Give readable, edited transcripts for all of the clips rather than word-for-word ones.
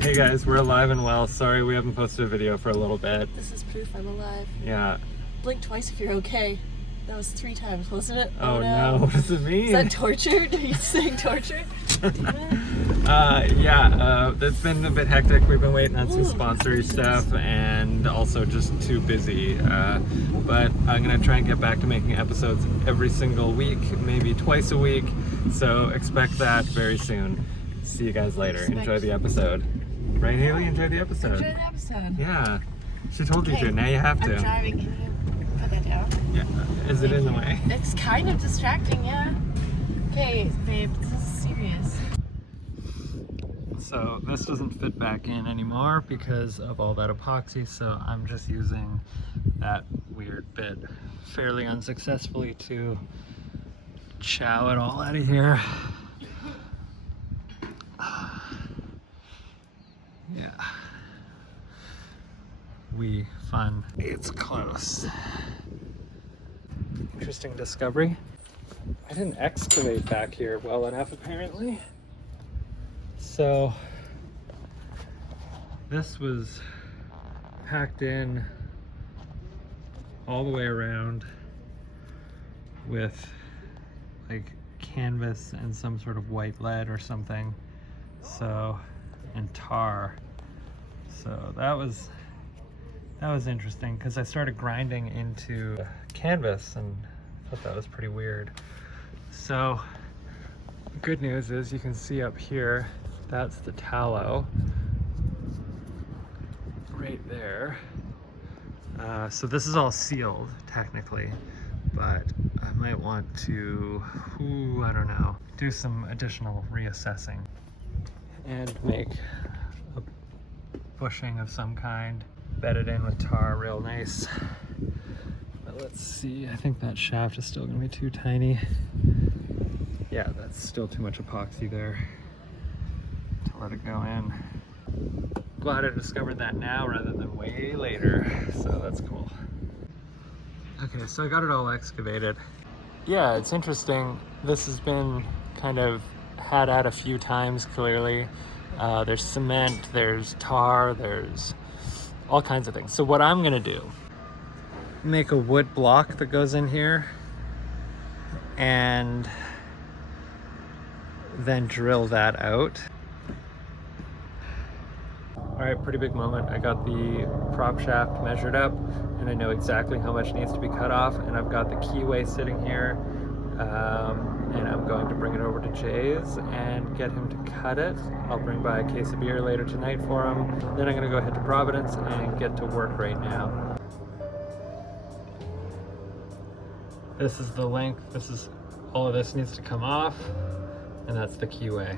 Hey guys, we're alive and well. Sorry we haven't posted a video for a little bit. This is proof I'm alive. Yeah. Blink twice if you're okay. That was 3 times, wasn't it? Oh no, what does it mean? Is that torture? Are you saying torture? It's been a bit hectic. We've been waiting on some sponsory stuff and also just too busy. But I'm gonna try and get back to making episodes every single week, maybe twice a week. So expect that very soon. See you guys later. Enjoy the episode. Right, Haley? Enjoy the episode. Enjoy the episode. Yeah. She told you to. Now you have to. I'm driving. Can you put that down? Yeah. Is it in the way? It's kind of distracting, yeah. Okay, babe, this is serious. So this doesn't fit back in anymore because of all that epoxy, so I'm just using that weird bit fairly unsuccessfully to chow it all out of here. Yeah. Fun. It's close. Interesting discovery. I didn't excavate back here well enough apparently. So this was packed in all the way around with like canvas and some sort of white lead or something. So, and tar. So that was interesting because I started grinding into canvas and I thought that was pretty weird. So good news is you can see up here, that's the tallow right there. So this is all sealed technically, but I might want to, I don't know, do some additional reassessing and make a bushing of some kind, bed it in with tar real nice. But let's see, I think that shaft is still gonna be too tiny. Yeah, that's still too much epoxy there to let it go in. Glad I discovered that now rather than way later, so that's cool. Okay, so I got it all excavated. Yeah, it's interesting. This has been kind of had at a few times clearly. There's cement, there's tar, there's all kinds of things. So what I'm gonna do, make a wood block that goes in here and then drill that out. All right, pretty big moment. I got the prop shaft measured up and I know exactly how much needs to be cut off, and I've got the keyway sitting here, and I'm going to bring it over to Jay's and get him to cut it. I'll bring by a case of beer later tonight for him. Then I'm gonna go ahead to Providence and get to work right now. This is the length, all of this needs to come off, and that's the keyway.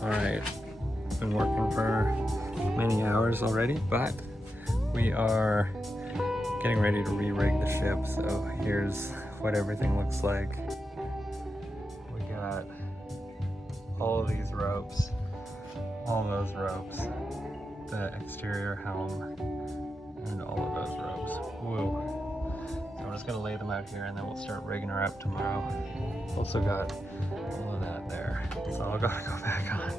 All right, been working for many hours already, but we are getting ready to re-rig the ship. So here's what everything looks like. We got all of these ropes, all those ropes, the exterior helm, and all of those ropes. Woo. So we're just gonna lay them out here and then we'll start rigging her up tomorrow. Also got all of that there. So I'll gotta go back on.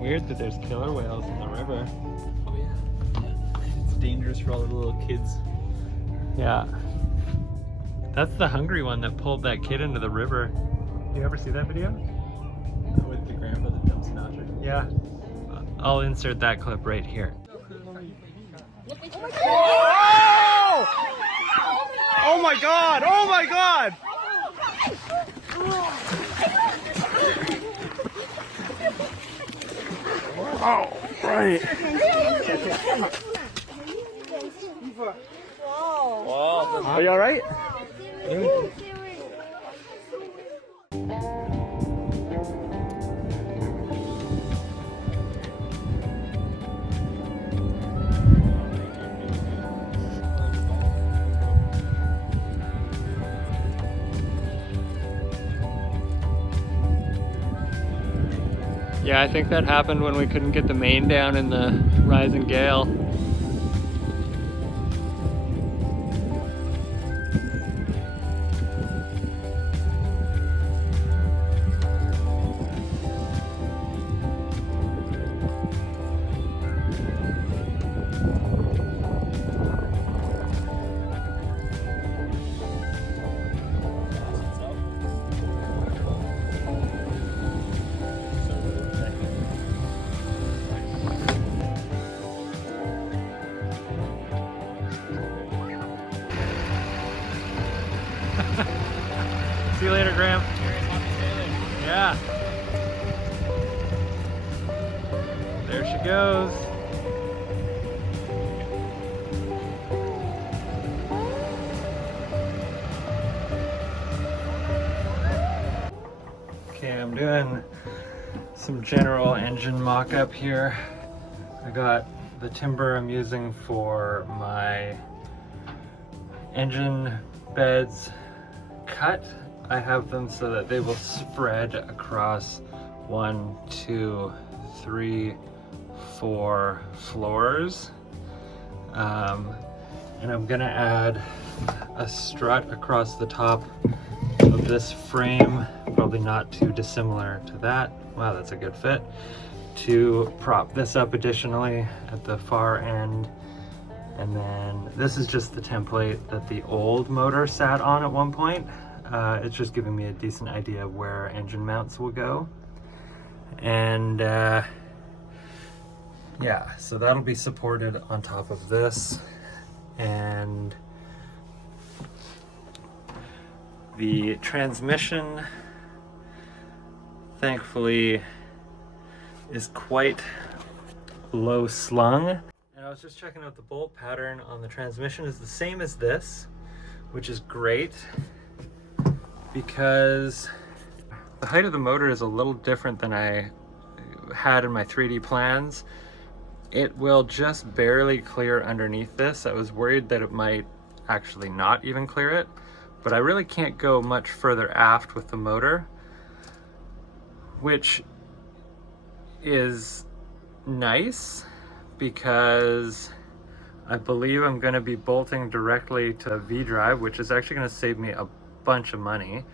Weird that there's killer whales in the river. Oh yeah. It's dangerous for all the little kids. Yeah. That's the hungry one that pulled that kid into the river. You ever see that video? With the grandpa that dumps an otter. Yeah. I'll insert that clip right here. Oh! Oh my god! Oh my god! Oh, right. Wow. Are you all right? Yeah, I think that happened when we couldn't get the main down in the rising gale. See you later, Graham. Yeah. There she goes. Okay, I'm doing some general engine mock-up here. I got the timber I'm using for my engine beds cut. I have them so that they will spread across 1, 2, 3, 4 floors. And I'm gonna add a strut across the top of this frame, probably not too dissimilar to that. Wow, that's a good fit. To prop this up additionally at the far end. And then this is just the template that the old motor sat on at one point. It's just giving me a decent idea of where engine mounts will go. And yeah, so that'll be supported on top of this. And the transmission, thankfully, is quite low slung. And I was just checking out the bolt pattern on the transmission is the same as this, which is great because the height of the motor is a little different than I had in my 3D plans. It will just barely clear underneath this. I was worried that it might actually not even clear it, but I really can't go much further aft with the motor, which is nice because I believe I'm going to be bolting directly to V-drive, which is actually going to save me a bunch of money.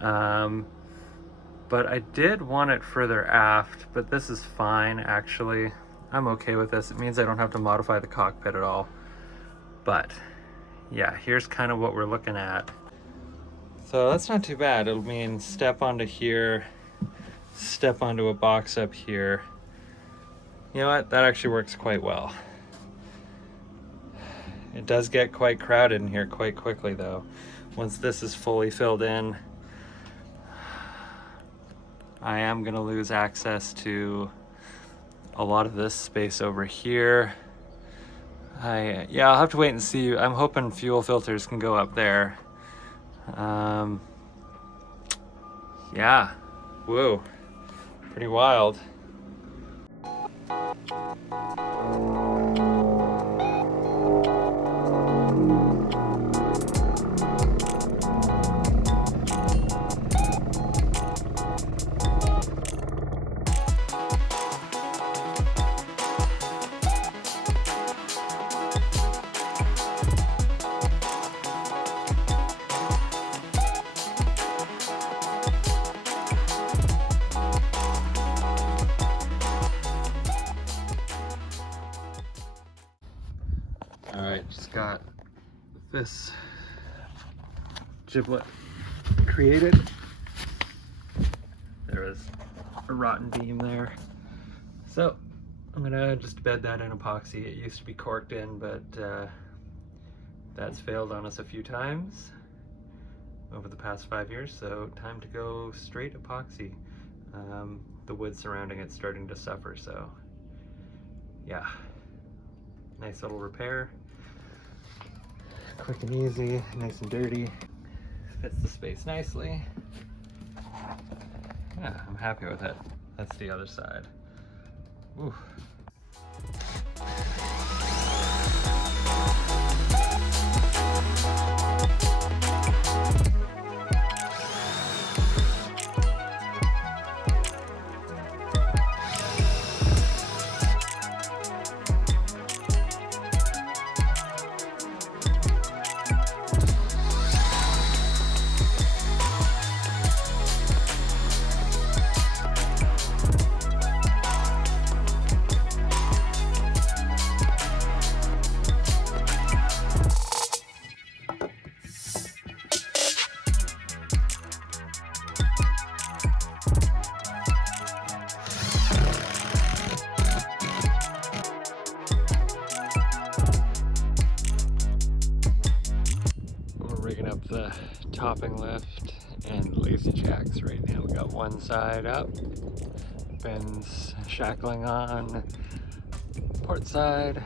But I did want it further aft, but this is fine actually. I'm okay with this. It means I don't have to modify the cockpit at all. But yeah, here's kind of what we're looking at. So that's not too bad. It'll mean step onto here, step onto a box up here. You know what? That actually works quite well. It does get quite crowded in here quite quickly though. Once this is fully filled in, I am gonna lose access to a lot of this space over here. Yeah, I'll have to wait and see. I'm hoping fuel filters can go up there. Yeah, whoa, pretty wild. Alright, just got this giblet created. There is a rotten beam there. So I'm gonna just bed that in epoxy. It used to be corked in, but that's failed on us a few times. over the past 5 years, so time to go straight epoxy. The wood surrounding it's starting to suffer, so yeah. Nice little repair. Quick and easy, nice and dirty. Fits the space nicely. Yeah, I'm happy with it. That's the other side. Ooh. Rigging up the topping lift and lazy jacks right now. We got one side up, Ben's shackling on port side,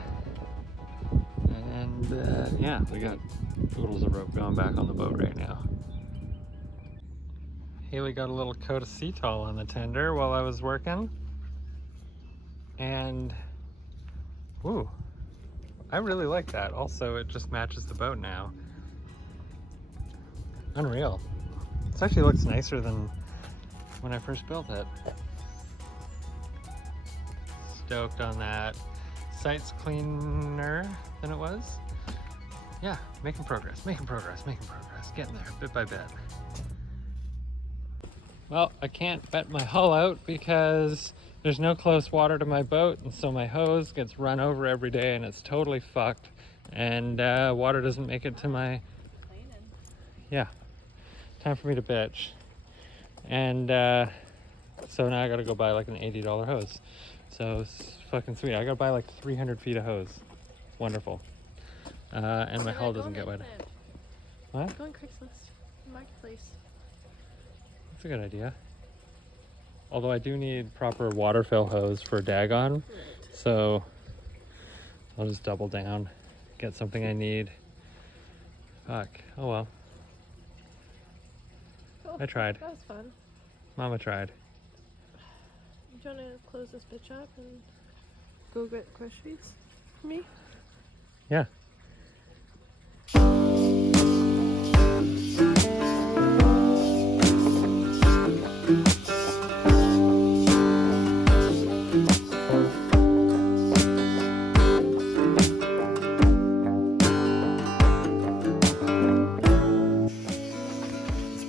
and yeah, we got oodles of rope going back on the boat right now. Haley got a little coat of sea towel on the tender while I was working, and ooh, I really like that. Also, it just matches the boat now. Unreal. This actually looks nicer than when I first built it. Stoked on that. Site's cleaner than it was. Yeah, making progress, making progress, making progress. Getting there, bit by bit. Well, I can't bet my hull out because there's no close water to my boat, and so my hose gets run over every day and it's totally fucked. And water doesn't make it to my... Yeah. Time for me to bitch. And so now I gotta go buy like an $80 hose. So it's fucking sweet. I gotta buy like 300 feet of hose. Wonderful. And my hull doesn't get wet. What? Go on Craigslist, Marketplace. That's a good idea. Although I do need proper water fill hose for Dagon. Right. So I'll just double down, get something I need. Fuck. Oh well. Cool. I tried. That was fun. Mama tried. Do you want to close this bitch up and go get groceries for me? Yeah.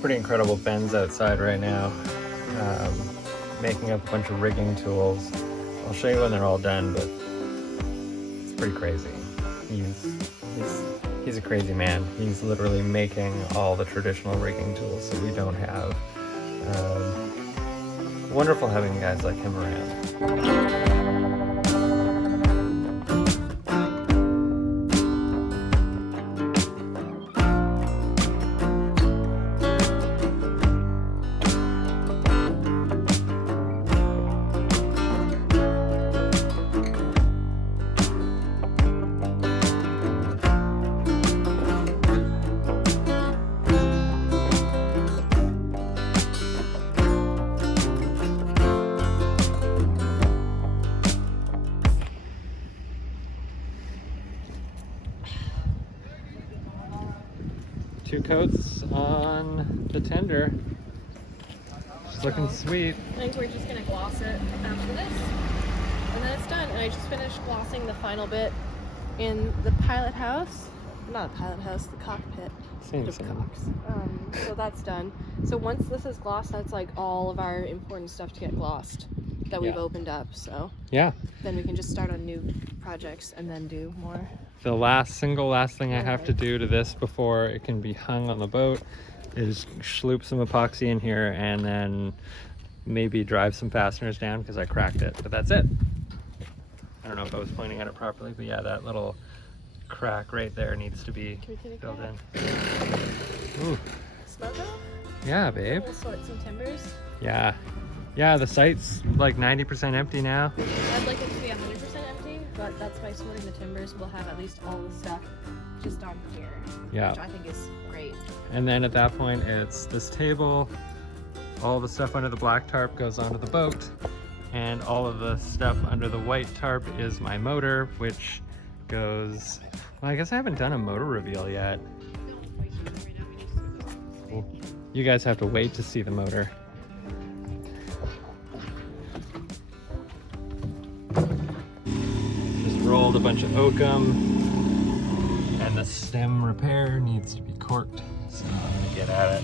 Pretty incredible. Ben's outside right now, making up a bunch of rigging tools. I'll show you when they're all done, but it's pretty crazy. He's a crazy man. He's literally making all the traditional rigging tools that we don't have. Wonderful having guys like him around. Two coats on the tender. It's looking sweet. I think we're just gonna gloss it after this, and then it's done. And I just finished glossing the final bit in the pilot house. Not the pilot house, the cockpit. Same. So that's done. So once this is glossed, that's like all of our important stuff to get glossed that we've opened up. So yeah. Then we can just start on new projects and then do more. The last thing I have to do to this before it can be hung on the boat is schloop some epoxy in here and then maybe drive some fasteners down because I cracked it, but that's it. I don't know if I was pointing at it properly, but yeah, that little crack right there needs to be filled in. Ooh. logo. Yeah, babe. We'll sort some timbers. Yeah. Yeah, the site's like 90% empty now. I'd like it to be 100% empty, but that's by sorting the timbers. We'll have at least all the stuff just on here. Yeah. Which I think is great. And then at that point, it's this table. All the stuff under the black tarp goes onto the boat. And all of the stuff under the white tarp is my motor, which goes... Well, I guess I haven't done a motor reveal yet. Well, you guys have to wait to see the motor. Just rolled a bunch of oakum, and the stem repair needs to be corked, so I'm gonna get at it.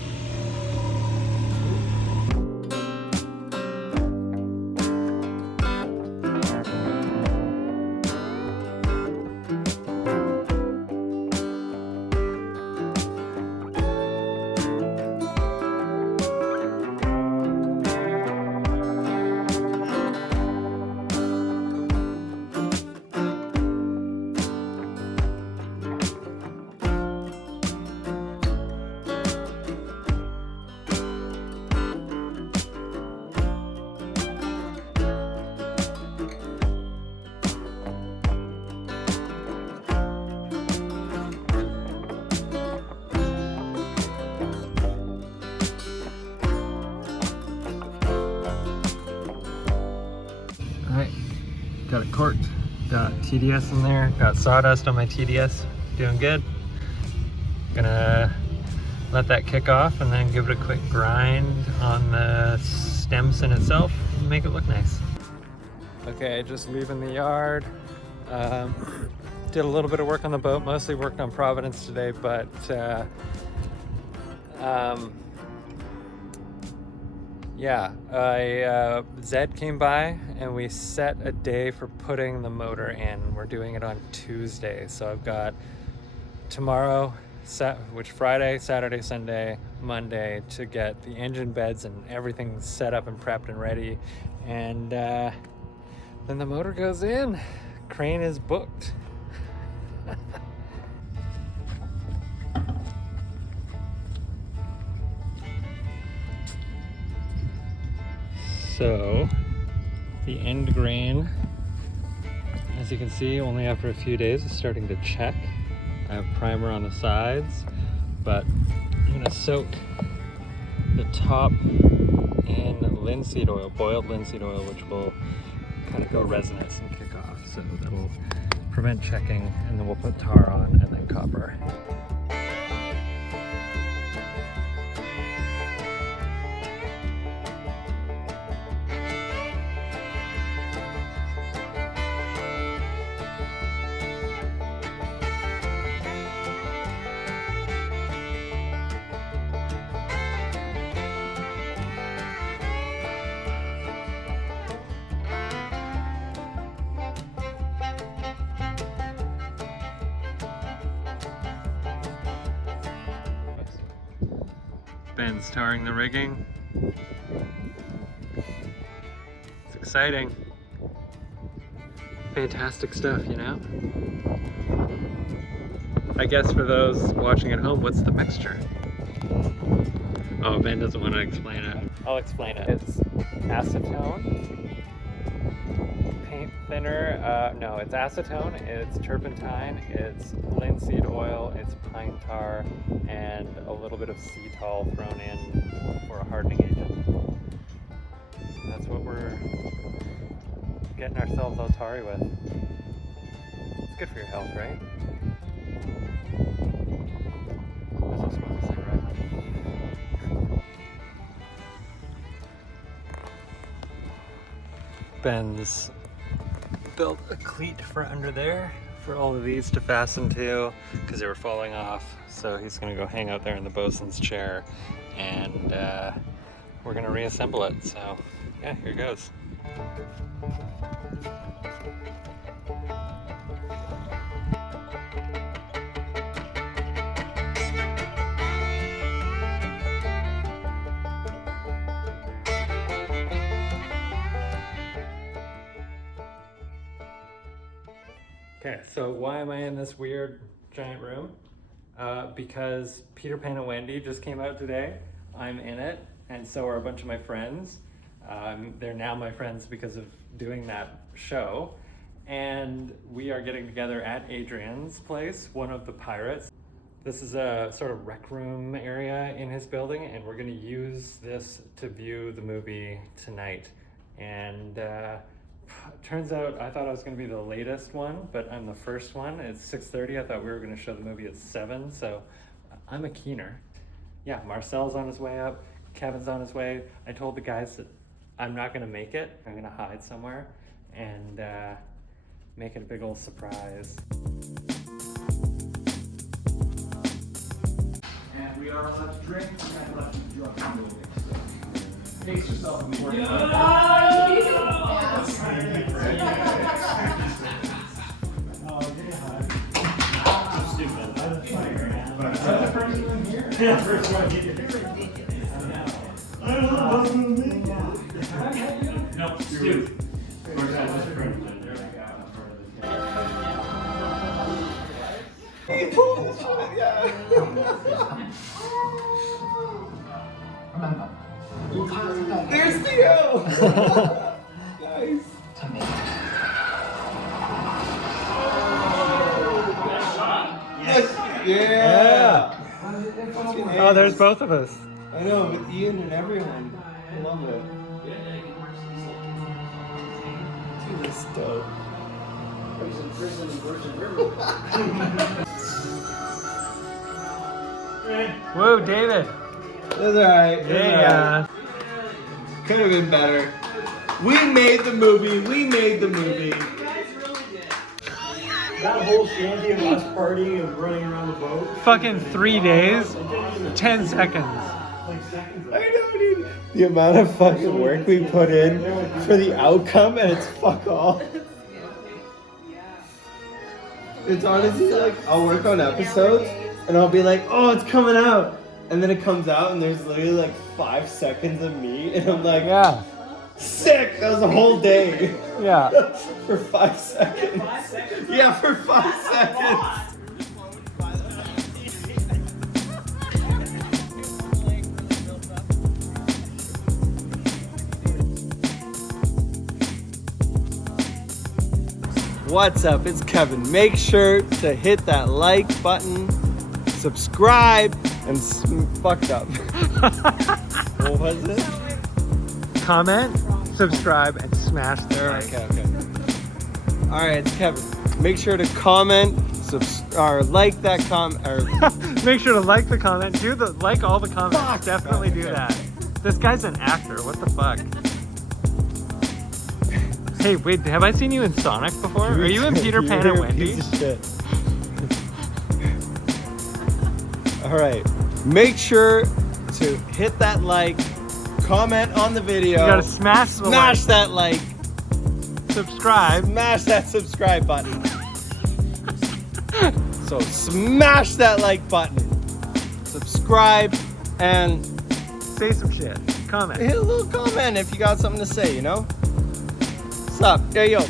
Alright, got it corked, got TDS in there, got sawdust on my TDS, doing good. Gonna let that kick off and then give it a quick grind on the stemson itself and make it look nice. Okay, just leaving the yard. Did a little bit of work on the boat, mostly worked on Providence today, but yeah, Zed came by and we set a day for putting the motor in. We're doing it on Tuesday. So I've got tomorrow, which Friday, Saturday, Sunday, Monday to get the engine beds and everything set up and prepped and ready. And then the motor goes in. Crane is booked. So the end grain, as you can see, only after a few days is starting to check. I have primer on the sides, but I'm gonna soak the top in linseed oil, boiled linseed oil, which will kind of go resinous and kick off. So that'll prevent checking, and then we'll put tar on and then copper. Ben's tarring the rigging. It's exciting. Fantastic stuff, you know? I guess for those watching at home, what's the mixture? Oh, Ben doesn't want to explain it. I'll explain it. It's acetone, paint thinner, no, it's acetone, it's turpentine, it's linseed oil, it's pine tar, and a little bit of cetal thrown in for a hardening agent. That's what we're getting ourselves all tarry with. It's good for your health, right? That's what I'm supposed to say, right? Ben's built a cleat for under there for all of these to fasten to because they were falling off. So he's gonna go hang out there in the bosun's chair and we're gonna reassemble it. So yeah, here goes. Okay, so why am I in this weird giant room? because Peter Pan and Wendy just came out today. I'm in it, and so are a bunch of my friends. They're now my friends because of doing that show. And we are getting together at Adrian's place, one of the pirates. This is a sort of rec room area in his building, and we're gonna use this to view the movie tonight. And turns out I thought I was gonna be the latest one, but I'm the first one. It's 6:30. I thought we were gonna show the movie at 7, so I'm a keener. Yeah, Marcel's on his way up, Kevin's on his way. I told the guys that I'm not gonna make it. I'm gonna hide somewhere and make it a big old surprise. And we are allowed to drink and allowed to drug the building. So pace yourself before you There's Theo! Nice. Yes. Yeah. Oh, there's both of us. I know, with Ian and everyone. I love it. Dude, that's dope. Whoa, David. That's alright. Yeah. Could have been better. We made the movie. We made the movie. That whole shanty and us partying and running around the boat. Fucking 3 days, 10 seconds. Like seconds. I know, dude. The amount of fucking work we put in for the outcome, and it's fuck all. It's honestly like, I'll work on episodes, and I'll be like, oh, it's coming out. And then it comes out, and there's literally like 5 seconds of me, and I'm like, Yeah, sick! That was a whole day. yeah. For 5 seconds. Yeah, for 5 seconds. What's up? It's Kevin. Make sure to hit that like button, subscribe, and fucked up. What was it? Comment, subscribe, and smash the like. Okay. All right, it's Kevin. Make sure to comment, or like that comment, or Make sure to like the comment. Like all the comments. Fuck. Definitely do that. This guy's an actor. What the fuck? Hey, wait. Have I seen you in Sonic before? Are you in Peter Pan and Wendy? Piece of shit. All right. Make sure to hit that like, comment on the video. You gotta smash the Smash that like. subscribe. Smash that subscribe button. So smash that like button, subscribe, and Say some shit. Comment. hit a little comment if you got something to say, you know? What's up? Hey, yo.